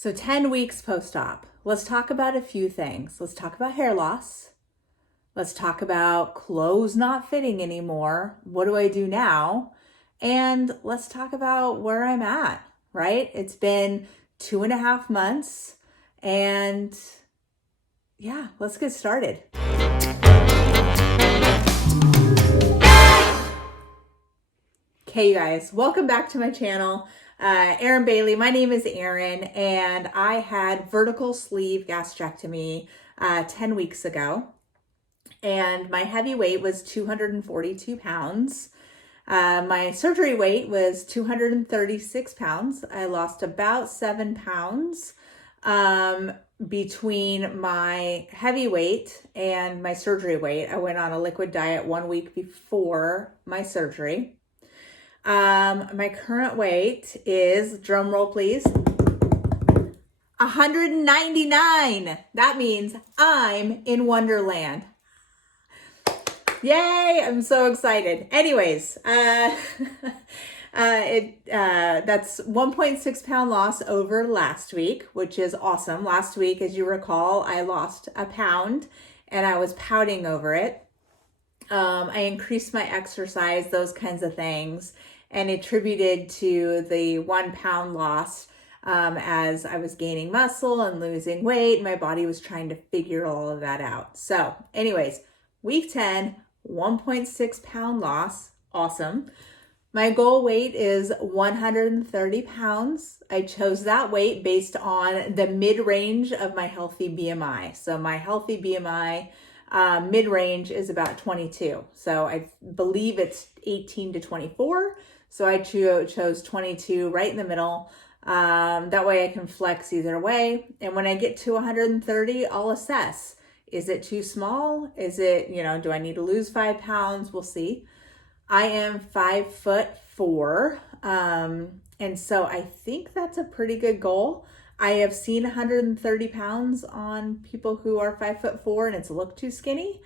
So 10 weeks post-op. Let's talk about a few things. Let's talk about hair loss. Let's talk about clothes not fitting anymore. What do I do now? And let's talk about where I'm at, right? It's been 2.5 months and yeah, let's get started. Okay, you guys, welcome back to my channel. Erin Bailey, my name is Erin, and I had vertical sleeve gastrectomy 10 weeks ago, and my heavy weight was 242 pounds. My surgery weight was 236 pounds. I lost about 7 pounds between my heavy weight and my surgery weight. I went on a liquid diet 1 week before my surgery. My current weight is, drum roll please, 199. That means I'm in Wonderland. Yay, I'm so excited. Anyways, that's 1.6 pound loss over last week, which is awesome. Last week, as you recall, I lost a pound and I was pouting over it. I increased my exercise, those kinds of things, and attributed to the 1 pound loss as I was gaining muscle and losing weight. My body was trying to figure all of that out. So anyways, week 10, 1.6 pound loss. Awesome. My goal weight is 130 pounds. I chose that weight based on the mid-range of my healthy BMI. So my healthy BMI mid-range is about 22. So I believe it's 18 to 24. So I chose 22 right in the middle. That way I can flex either way. And when I get to 130, I'll assess. Is it too small? Is it, do I need to lose 5 pounds? We'll see. I am 5'4". And so I think that's a pretty good goal. I have seen 130 pounds on people who are 5'4", and it's looked too skinny,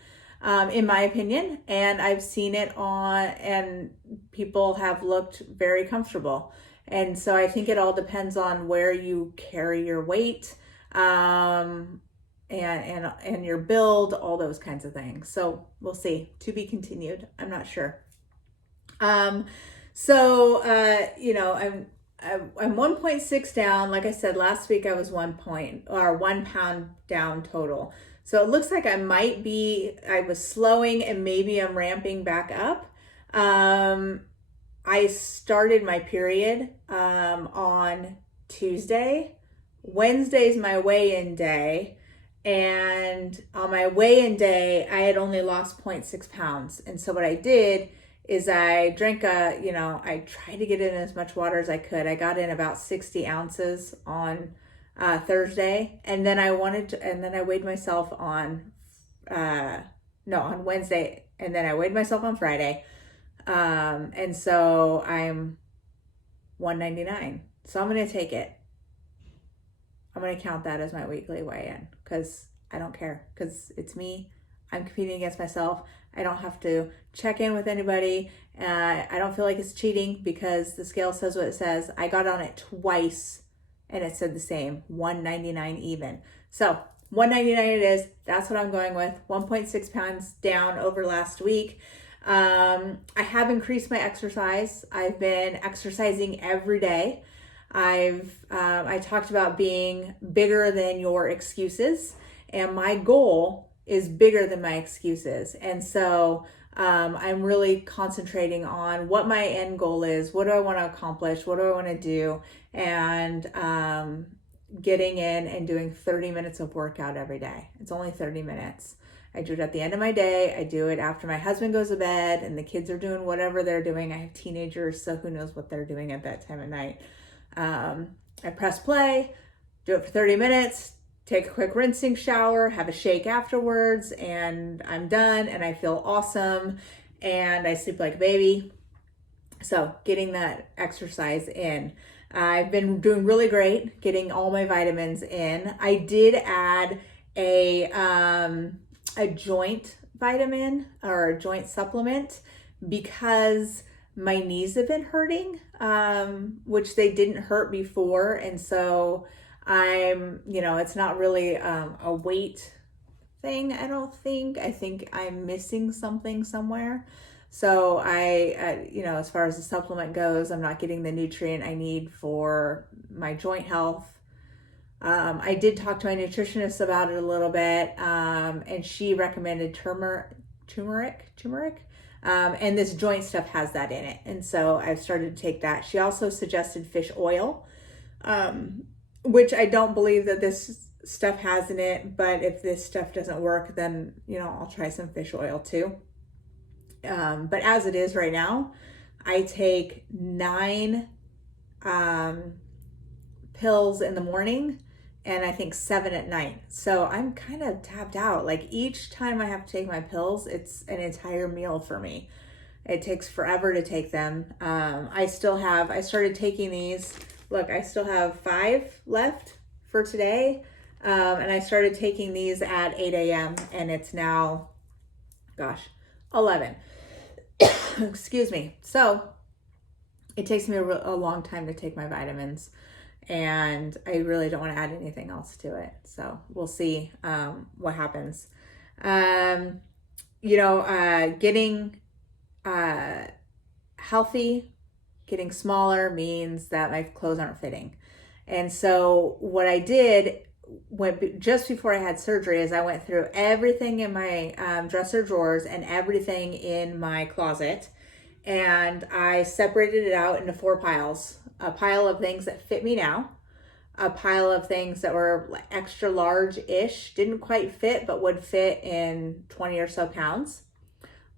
in my opinion. And I've seen it and people have looked very comfortable. And so I think it all depends on where you carry your weight, and your build, all those kinds of things. So we'll see. To be continued. I'm not sure. I'm 1.6 down. Like I said, last week I was 1 pound down total. So it looks like I was slowing and maybe I'm ramping back up. I started my period on Tuesday. Wednesday's my weigh-in day. And on my weigh-in day, I had only lost 0.6 pounds. And so what I did is I drank I tried to get in as much water as I could. I got in about 60 ounces on Thursday. And then I weighed myself on Wednesday. And then I weighed myself on Friday. And so I'm 199. So I'm going to take it. I'm going to count that as my weekly weigh-in because I don't care, because it's me. I'm competing against myself. I don't have to check in with anybody. I don't feel like it's cheating because the scale says what it says. I got on it twice and it said the same, 199 even. So 199 it is. That's what I'm going with. 1.6 pounds down over last week. I have increased my exercise. I've been exercising every day. I talked about being bigger than your excuses, and my goal is bigger than my excuses. And so I'm really concentrating on what my end goal is. What do I want to accomplish? What do I want to do? And getting in and doing 30 minutes of workout every day. It's only 30 minutes. I do it at the end of my day. I do it after my husband goes to bed and the kids are doing whatever they're doing. I have teenagers, so who knows what they're doing at that time of night. I press play, do it for 30 minutes, take a quick rinsing shower, have a shake afterwards, and I'm done and I feel awesome and I sleep like a baby. So getting that exercise in. I've been doing really great getting all my vitamins in. I did add a joint vitamin or a joint supplement because my knees have been hurting, which they didn't hurt before. And so It's not really a weight thing, I don't think. I think I'm missing something somewhere. So as far as the supplement goes, I'm not getting the nutrient I need for my joint health. I did talk to my nutritionist about it a little bit, and she recommended turmeric. And this joint stuff has that in it. And so I've started to take that. She also suggested fish oil, which I don't believe that this stuff has in it, but if this stuff doesn't work, then, I'll try some fish oil too. But as it is right now, I take 9 pills in the morning and I think 7 at night. So I'm kind of tapped out. Like each time I have to take my pills, it's an entire meal for me. It takes forever to take them. I started taking these. Look, I still have 5 left for today. And I started taking these at 8 a.m. and it's now, 11. Excuse me. So it takes me a long time to take my vitamins, and I really don't want to add anything else to it. So we'll see what happens. Getting healthy, getting smaller means that my clothes aren't fitting. And so what I did just before I had surgery is I went through everything in my dresser drawers and everything in my closet, and I separated it out into 4 piles. A pile of things that fit me now, a pile of things that were extra large-ish, didn't quite fit, but would fit in 20 or so pounds,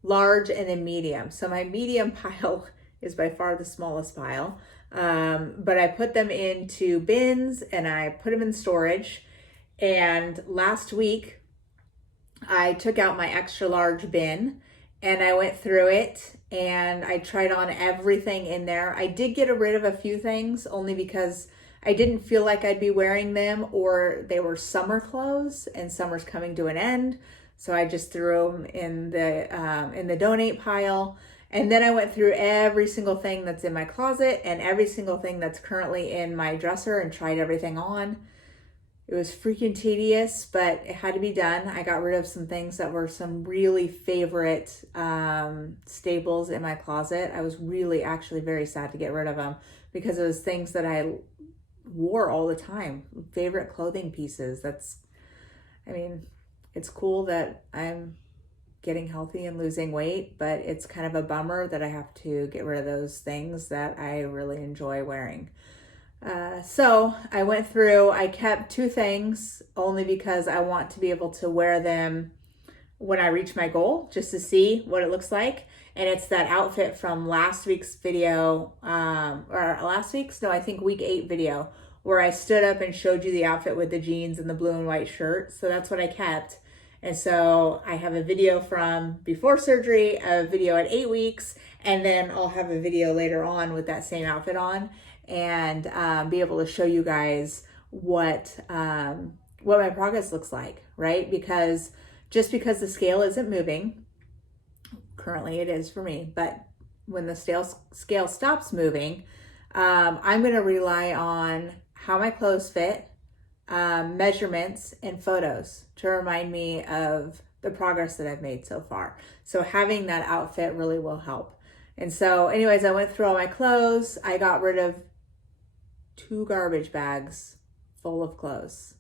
large, and then medium. So my medium pile is by far the smallest pile. But I put them into bins and I put them in storage. And last week I took out my extra large bin and I went through it and I tried on everything in there. I did get rid of a few things only because I didn't feel like I'd be wearing them, or they were summer clothes and summer's coming to an end. So I just threw them in the donate pile. And then I went through every single thing that's in my closet and every single thing that's currently in my dresser and tried everything on. It was freaking tedious, but it had to be done. I got rid of some things that were some really favorite staples in my closet. I was really actually very sad to get rid of them because it was things that I wore all the time. Favorite clothing pieces. It's cool that I'm getting healthy and losing weight, but it's kind of a bummer that I have to get rid of those things that I really enjoy wearing. So I went through, I kept 2 things only because I want to be able to wear them when I reach my goal, just to see what it looks like. And it's that outfit from last week's video, I think week 8 video, where I stood up and showed you the outfit with the jeans and the blue and white shirt. So that's what I kept. And so I have a video from before surgery, a video at 8 weeks, and then I'll have a video later on with that same outfit on, and be able to show you guys what my progress looks like, right? Because just because the scale isn't moving, currently it is for me, but when the scale stops moving, I'm going to rely on how my clothes fit, measurements, and photos to remind me of the progress that I've made so far. So having that outfit really will help. And so anyways, I went through all my clothes. I got rid of 2 garbage bags full of clothes.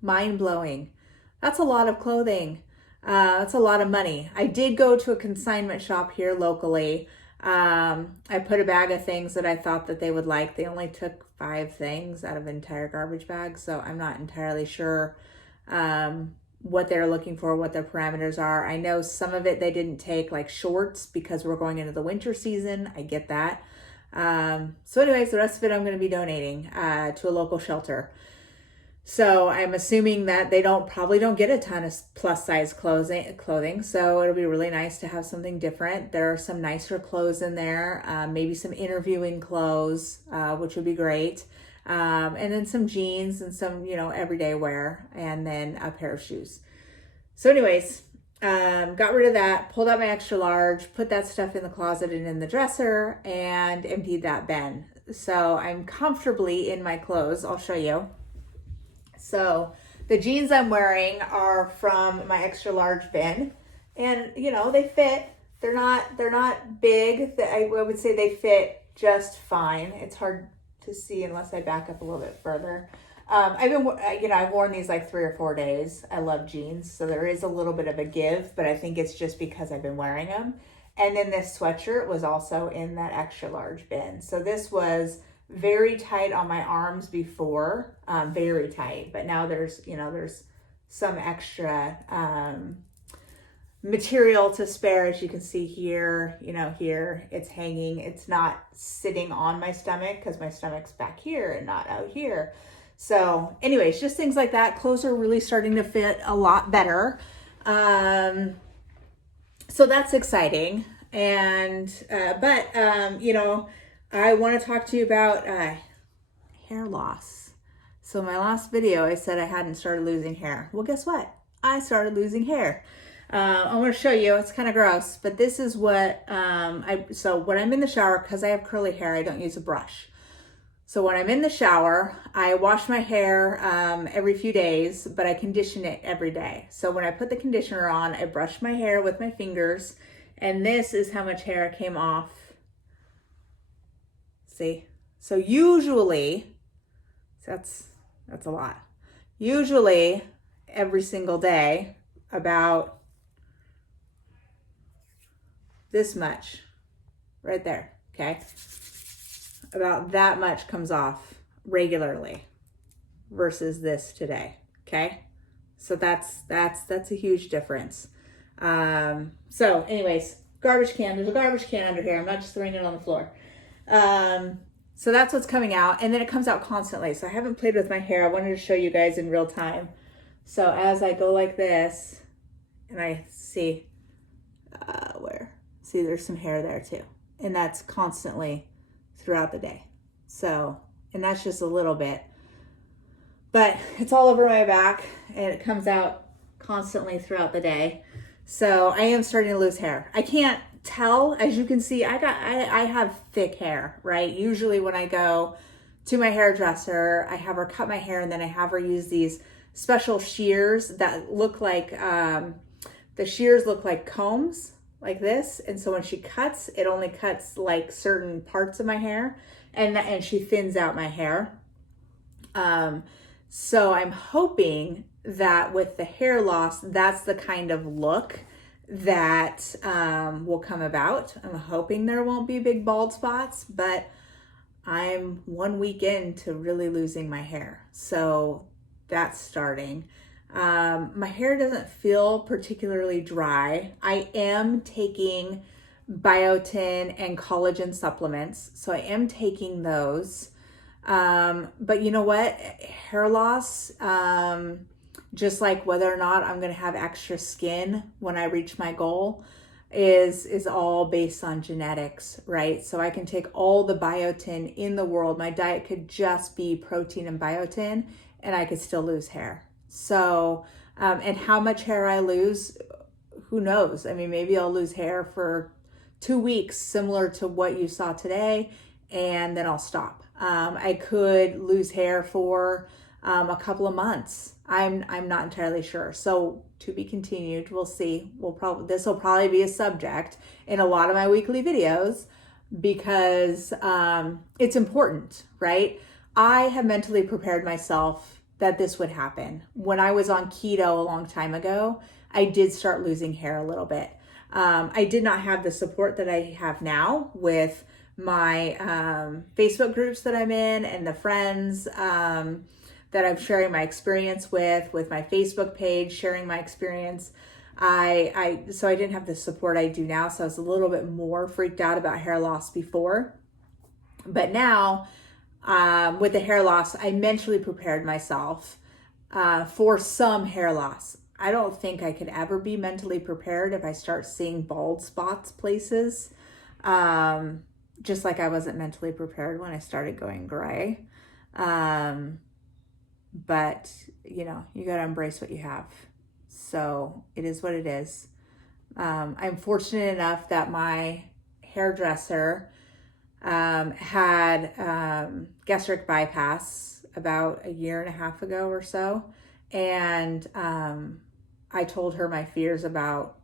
Mind blowing. That's a lot of clothing. That's a lot of money. I did go to a consignment shop here locally. I put a bag of things that I thought that they would like. They only took 5 things out of an entire garbage bag, so I'm not entirely sure what they're looking for, what their parameters are. I know some of it they didn't take, like shorts, because we're going into the winter season. I get that. So anyways, the rest of it I'm going to be donating to a local shelter. So I'm assuming that they probably don't get a ton of plus size clothing. So it'll be really nice to have something different. There are some nicer clothes in there, maybe some interviewing clothes, which would be great. And then some jeans and some, everyday wear, and then a pair of shoes. So anyways, got rid of that, pulled out my extra large, put that stuff in the closet and in the dresser, and emptied that bin. So I'm comfortably in my clothes. I'll show you. So the jeans I'm wearing are from my extra large bin, and you know, they fit. They're not big. I would say they fit just fine. It's hard to see unless I back up a little bit further. I've worn these like 3 or 4 days. I love jeans, so there is a little bit of a give, but I think it's just because I've been wearing them. And then this sweatshirt was also in that extra large bin. So this was very tight on my arms before, very tight, but now there's some extra material to spare. As you can see here, here it's hanging. It's not sitting on my stomach because my stomach's back here and not out here. So anyways, just things like that. Clothes are really starting to fit a lot better. So that's exciting. And, I want to talk to you about hair loss. So my last video, I said I hadn't started losing hair. Well, guess what? I started losing hair. I'm going to show you. It's kind of gross, but this is what so when I'm in the shower, because I have curly hair, I don't use a brush. So when I'm in the shower, I wash my hair every few days, but I condition it every day. So when I put the conditioner on, I brush my hair with my fingers, and this is how much hair came off. See? So usually, that's a lot. Usually every single day, about this much right there, okay? About that much comes off regularly versus this today, okay? So that's a huge difference. So anyways, garbage can. There's a garbage can under here. I'm not just throwing it on the floor. So that's what's coming out, and then it comes out constantly. So I haven't played with my hair. I wanted to show you guys in real time. So as I go like this, and I see, see there's some hair there too. And that's constantly throughout the day. So, and that's just a little bit, but it's all over my back and it comes out constantly throughout the day. So I am starting to lose hair. I can't tell, as you can see, I have thick hair, right? Usually when I go to my hairdresser, I have her cut my hair and then I have her use these special shears that look like, the shears look like combs like this. And so when she cuts, it only cuts like certain parts of my hair and she thins out my hair. So I'm hoping that with the hair loss, that's the kind of look that will come about. I'm hoping there won't be big bald spots, but I'm 1 week into really losing my hair. So that's starting. My hair doesn't feel particularly dry. I am taking biotin and collagen supplements, so I am taking those. But you know what? Hair loss, just like whether or not I'm going to have extra skin when I reach my goal, is all based on genetics, right? So I can take all the biotin in the world. My diet could just be protein and biotin, and I could still lose hair. So, and how much hair I lose, who knows? I mean, maybe I'll lose hair for 2 weeks, similar to what you saw today, and then I'll stop. I could lose hair for a couple of months. I'm not entirely sure. So to be continued. We'll see. This will probably be a subject in a lot of my weekly videos because it's important, right? I have mentally prepared myself that this would happen. When I was on keto a long time ago, I did start losing hair a little bit. I did not have the support that I have now with my Facebook groups that I'm in and the friends that I'm sharing my experience with my Facebook page, sharing my experience. So I didn't have the support I do now. So I was a little bit more freaked out about hair loss before. But now, with the hair loss, I mentally prepared myself for some hair loss. I don't think I could ever be mentally prepared if I start seeing bald spots places. Just like I wasn't mentally prepared when I started going gray. But you gotta embrace what you have. So it is what it is. I'm fortunate enough that my hairdresser had gastric bypass about a year and a half ago or so. And I told her my fears about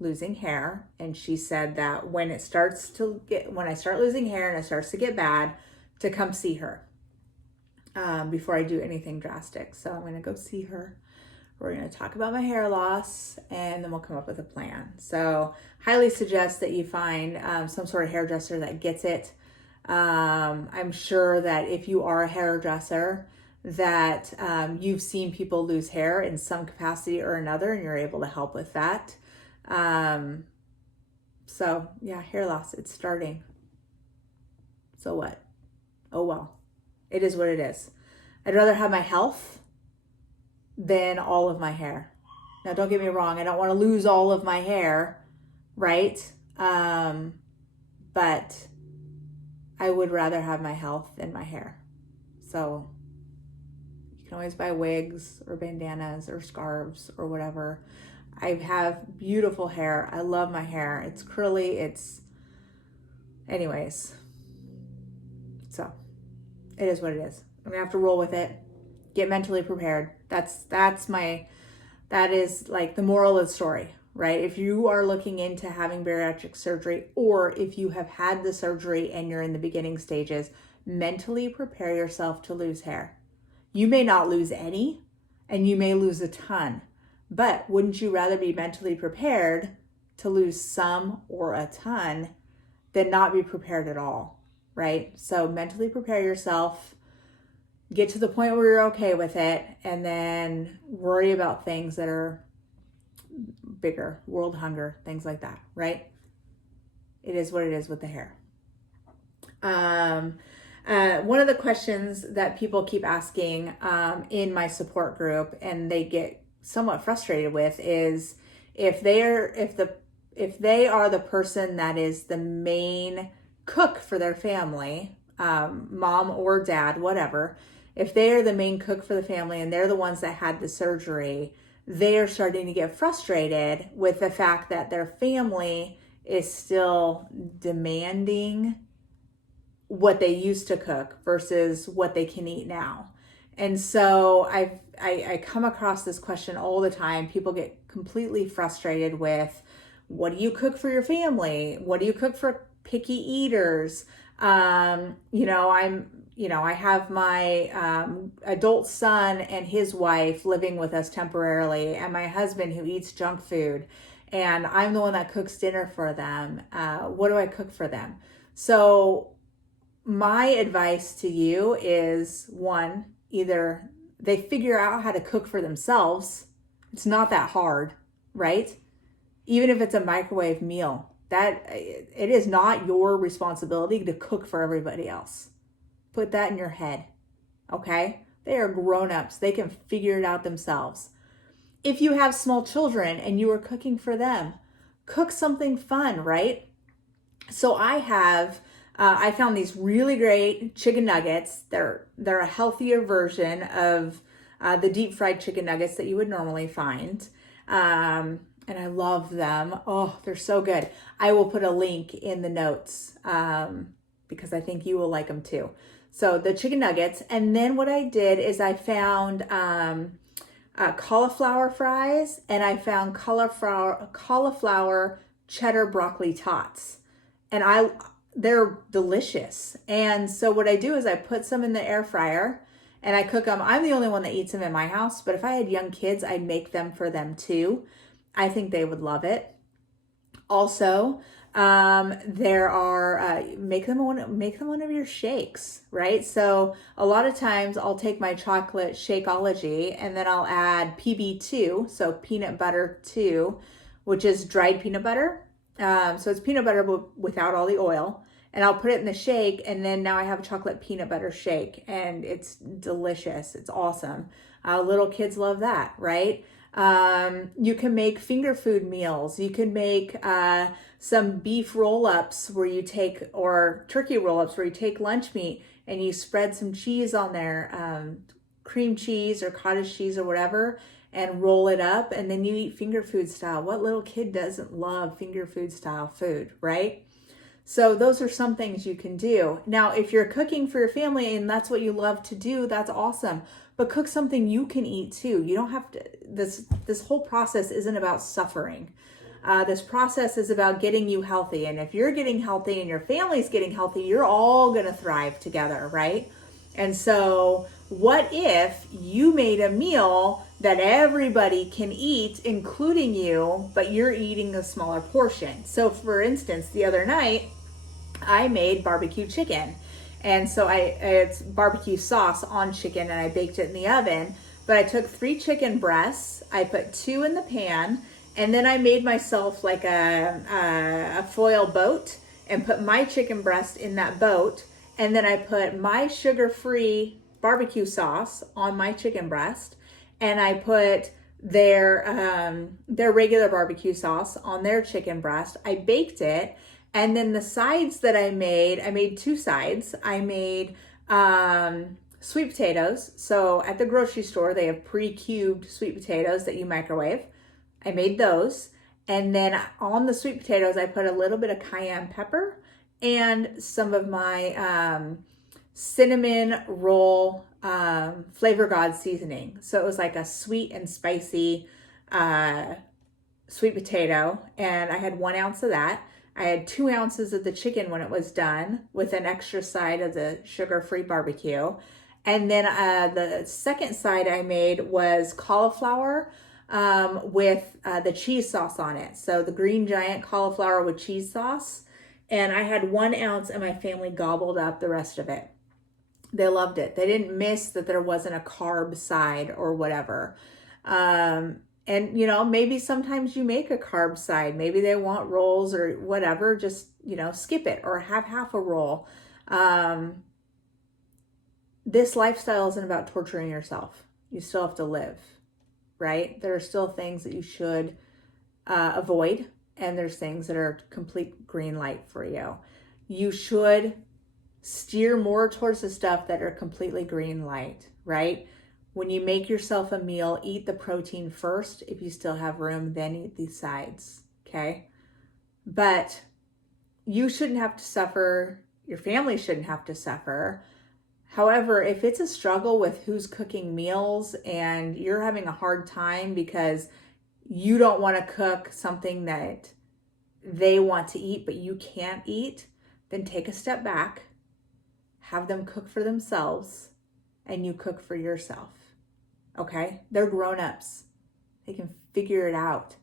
losing hair. And she said that when I start losing hair and it starts to get bad, to come see her before I do anything drastic. So I'm going to go see her. We're going to talk about my hair loss, and then we'll come up with a plan. So highly suggest that you find some sort of hairdresser that gets it. I'm sure that if you are a hairdresser, that you've seen people lose hair in some capacity or another, and you're able to help with that. So yeah, hair loss, it's starting. So what? Oh well, it is what it is. I'd rather have my health than all of my hair. Now, don't get me wrong. I don't want to lose all of my hair, right? But I would rather have my health than my hair. So you can always buy wigs or bandanas or scarves or whatever. I have beautiful hair. I love my hair. It's curly. Anyways. So it is what it is. I'm gonna have to roll with it. Get mentally prepared. That is like the moral of the story, right? If you are looking into having bariatric surgery, or if you have had the surgery and you're in the beginning stages, mentally prepare yourself to lose hair. You may not lose any, and you may lose a ton, but wouldn't you rather be mentally prepared to lose some or a ton than not be prepared at all, right? So mentally prepare yourself. Get to the point where you're okay with it, and then worry about things that are bigger, world hunger, things like that, right? It is what it is with the hair. One of the questions that people keep asking in my support group, and they get somewhat frustrated with, is if they are the person that is the main cook for their family, mom or dad, whatever. If they are the main cook for the family and they're the ones that had the surgery, they are starting to get frustrated with the fact that their family is still demanding what they used to cook versus what they can eat now. And so I come across this question all the time. People get completely frustrated with, what do you cook for your family? What do you cook for picky eaters? I have my adult son and his wife living with us temporarily, and my husband who eats junk food, and I'm the one that cooks dinner for them. What do I cook for them? So my advice to you is, one, either they figure out how to cook for themselves. It's not that hard, right? Even if it's a microwave meal, that it is not your responsibility to cook for everybody else. Put that in your head, okay? They are grown-ups. They can figure it out themselves. If you have small children and you are cooking for them, cook something fun, right? So I found these really great chicken nuggets. They're a healthier version of the deep fried chicken nuggets that you would normally find. And I love them. Oh, they're so good. I will put a link in the notes because I think you will like them too. So the chicken nuggets. And then what I did is I found cauliflower fries, and I found cauliflower cheddar broccoli tots. And they're delicious. And so what I do is I put some in the air fryer and I cook them. I'm the only one that eats them in my house, but if I had young kids, I'd make them for them too. I think they would love it. Also, there are make them one of your shakes, right? So a lot of times I'll take my chocolate Shakeology and then I'll add PB2, so peanut butter 2, which is dried peanut butter. So it's peanut butter without all the oil, and I'll put it in the shake, and then now I have a chocolate peanut butter shake, and it's delicious. It's awesome. Little kids love that, right? You can make finger food meals. You can make some beef roll-ups or turkey roll-ups where you take lunch meat and you spread some cheese on there, cream cheese or cottage cheese or whatever, and roll it up, and then you eat finger food style. What little kid doesn't love finger food style food, right? So those are some things you can do. Now, if you're cooking for your family and that's what you love to do, that's awesome. But cook something you can eat too. You don't have to, this whole process isn't about suffering. This process is about getting you healthy. And if you're getting healthy and your family's getting healthy, you're all going to thrive together, right? And so what if you made a meal that everybody can eat, including you, but you're eating a smaller portion? So for instance, the other night, I made barbecue chicken. And so it's barbecue sauce on chicken, and I baked it in the oven. But I took 3 chicken breasts, I put 2 in the pan, and then I made myself like a foil boat and put my chicken breast in that boat. And then I put my sugar-free barbecue sauce on my chicken breast, and I put their regular barbecue sauce on their chicken breast. I baked it, and then the sides that I made 2 sides. I made sweet potatoes. So at the grocery store, they have pre-cubed sweet potatoes that you microwave. I made those. And then on the sweet potatoes, I put a little bit of cayenne pepper and some of my cinnamon roll Flavor God seasoning. So it was like a sweet and spicy sweet potato. And I had 1 ounce of that. I had 2 ounces of the chicken when it was done with an extra side of the sugar-free barbecue. And then the second side I made was cauliflower with the cheese sauce on it. So the Green Giant cauliflower with cheese sauce. And I had 1 ounce and my family gobbled up the rest of it. They loved it. They didn't miss that there wasn't a carb side or whatever. And, you know, maybe sometimes you make a carb side. Maybe they want rolls or whatever. Just, you know, skip it or have half a roll. This lifestyle isn't about torturing yourself. You still have to live, right? There are still things that you should avoid. And there's things that are complete green light for you. You should steer more towards the stuff that are completely green light, right? When you make yourself a meal, eat the protein first. If you still have room, then eat the sides, okay? But you shouldn't have to suffer. Your family shouldn't have to suffer. However, if it's a struggle with who's cooking meals and you're having a hard time because you don't want to cook something that they want to eat, but you can't eat, then take a step back, have them cook for themselves, and you cook for yourself. Okay? They're grown-ups. They can figure it out.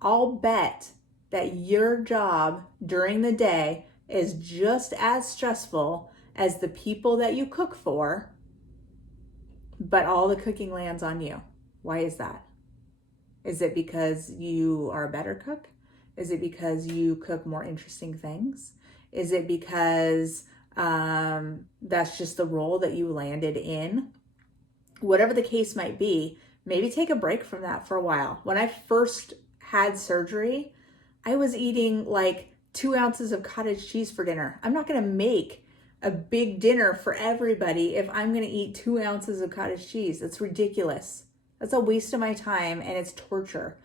I'll bet that your job during the day is just as stressful as the people that you cook for, but all the cooking lands on you. Why is that? Is it because you are a better cook? Is it because you cook more interesting things? Is it because that's just the role that you landed in? Whatever the case might be, maybe take a break from that for a while. When I first had surgery, I was eating like 2 ounces of cottage cheese for dinner. I'm not going to make a big dinner for everybody if I'm going to eat 2 ounces of cottage cheese. That's ridiculous. That's a waste of my time and it's torture.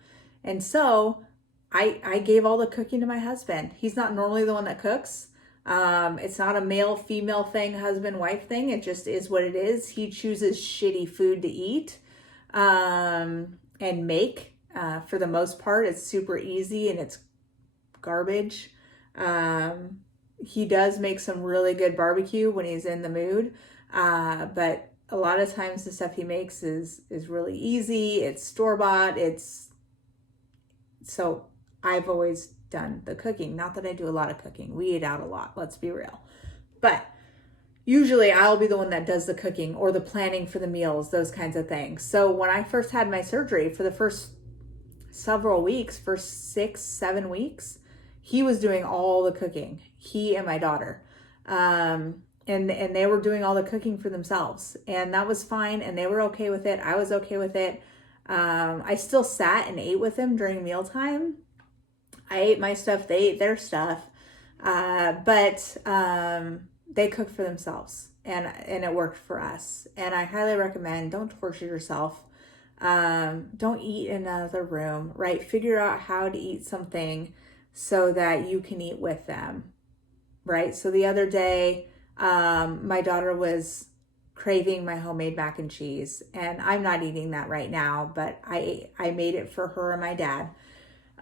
And so I gave all the cooking to my husband. He's not normally the one that cooks. It's not a male-female thing, husband-wife thing. It just is what it is. He chooses shitty food to eat and make. For the most part, it's super easy and it's garbage. He does make some really good barbecue when he's in the mood. But a lot of times the stuff he makes is really easy. It's store-bought. So I've always done the cooking. Not that I do a lot of cooking. We eat out a lot, let's be real. But usually I'll be the one that does the cooking or the planning for the meals, those kinds of things. So when I first had my surgery, for the first several weeks, for 6-7 weeks, he was doing all the cooking. He and my daughter. And they were doing all the cooking for themselves. And that was fine. And they were okay with it. I was okay with it. I still sat and ate with them during mealtime. I ate my stuff. They ate their stuff. But they cooked for themselves. And it worked for us. And I highly recommend, don't torture yourself. Don't eat in another room, right? Figure out how to eat something so that you can eat with them, right? So the other day, my daughter was craving my homemade mac and cheese, and I'm not eating that right now, but I made it for her and my dad.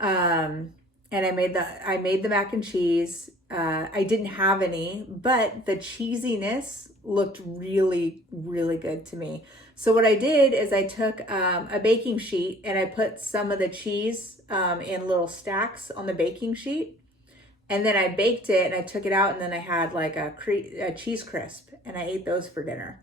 And I made the mac and cheese. I didn't have any, but the cheesiness looked really, really good to me. So what I did is I took a baking sheet and I put some of the cheese in little stacks on the baking sheet. And then I baked it and I took it out, and then I had like a cheese crisp, and I ate those for dinner.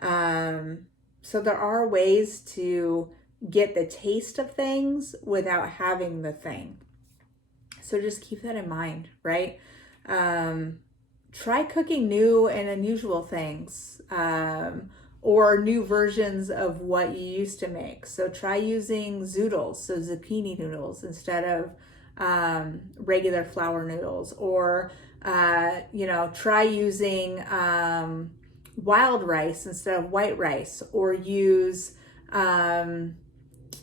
So there are ways to get the taste of things without having the thing. So just keep that in mind, right? Try cooking new and unusual things, or new versions of what you used to make. So try using zoodles, so zucchini noodles, instead of regular flour noodles, or try using wild rice instead of white rice, or use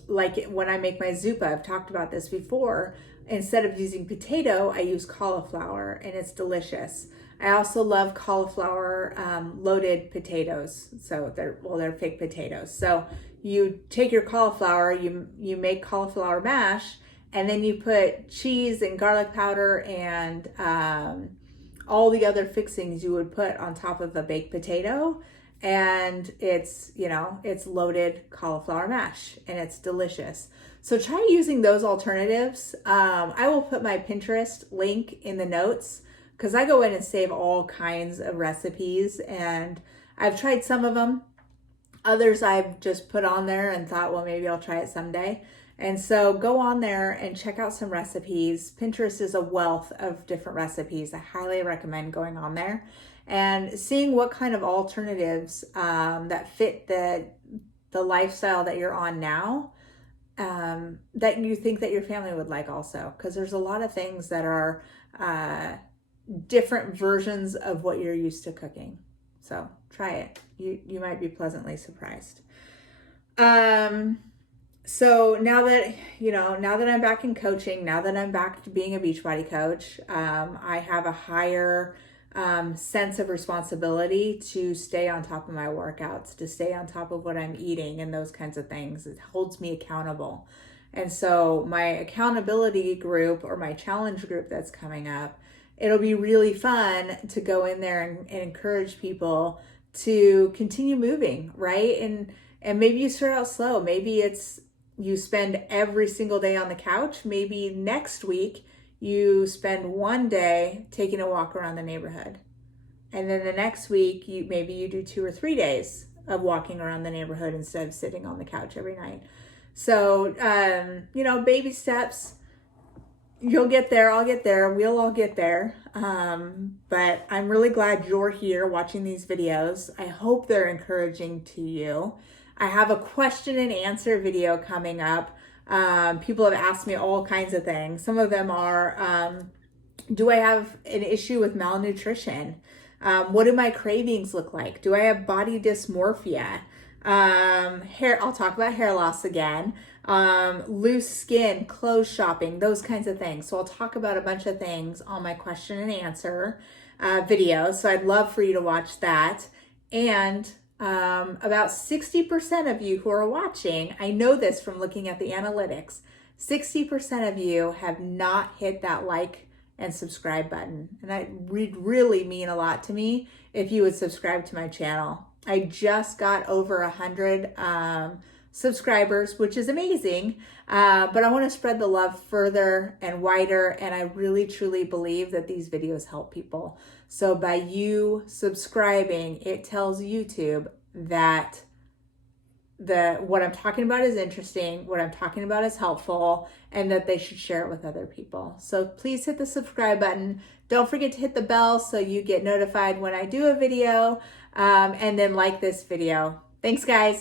like when I make my zuppa, I've talked about this before, instead of using potato, I use cauliflower, and it's delicious. I also love cauliflower loaded potatoes. So they're fake potatoes. So you take your cauliflower, you make cauliflower mash, and then you put cheese and garlic powder and all the other fixings you would put on top of a baked potato. And it's loaded cauliflower mash, and it's delicious. So try using those alternatives. I will put my Pinterest link in the notes, because I go in and save all kinds of recipes, and I've tried some of them. Others I've just put on there and thought, well, maybe I'll try it someday. And so go on there and check out some recipes. Pinterest is a wealth of different recipes. I highly recommend going on there and seeing what kind of alternatives that fit the lifestyle that you're on now, that you think that your family would like also. Because there's a lot of things that are different versions of what you're used to cooking. So try it. You might be pleasantly surprised. So now that I'm back in coaching, now that I'm back to being a Beachbody coach, I have a higher sense of responsibility to stay on top of my workouts, to stay on top of what I'm eating and those kinds of things. It holds me accountable. And so my accountability group, or my challenge group that's coming up, it'll be really fun to go in there and encourage people to continue moving, right? And maybe you start out slow. Maybe it's you spend every single day on the couch. Maybe next week you spend one day taking a walk around the neighborhood. And then the next week, maybe you do 2 or 3 days of walking around the neighborhood instead of sitting on the couch every night. So, baby steps. You'll get there. I'll get there. We'll all get there. But I'm really glad you're here watching these videos. I hope they're encouraging to you. I have a question and answer video coming up. People have asked me all kinds of things. Some of them are, do I have an issue with malnutrition? What do my cravings look like? Do I have body dysmorphia? I'll talk about hair loss again. Loose skin, clothes shopping, those kinds of things. So I'll talk about a bunch of things on my question and answer video. So I'd love for you to watch that. And about 60% of you who are watching, I know this from looking at the analytics, 60% of you have not hit that like and subscribe button. And that would really mean a lot to me if you would subscribe to my channel. I just got over 100 subscribers, which is amazing. But I want to spread the love further and wider. And I really, truly believe that these videos help people. So by you subscribing, it tells YouTube that what I'm talking about is interesting, what I'm talking about is helpful, and that they should share it with other people. So please hit the subscribe button. Don't forget to hit the bell so you get notified when I do a video, and then like this video. Thanks, guys.